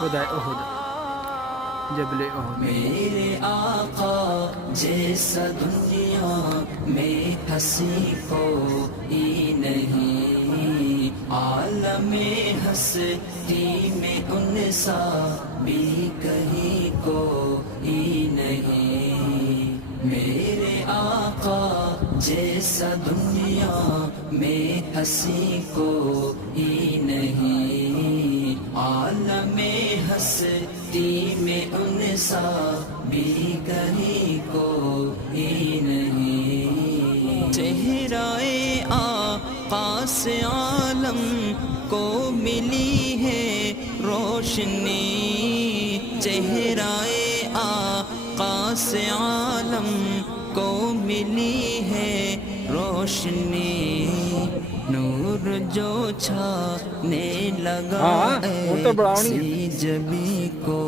شہدائے احد، جبل احد۔ میرے آقا جیسا دنیا میں ہنسی کوئی نہیں، عالم ہستی میں ان سا بھی کہیں کوئی نہیں۔ میرے آقا جیسا دنیا میں ہنسی کوئی نہیں، عالم ہستی میں ان سا بھی کہیں کوئی نہیں۔ چہرہ آقا سے عالم کو ملی ہے روشنی، چہرہ آقا سے عالم کو ملی ہے روشنی، نور جو چھانے لگا ایسی جبیں کو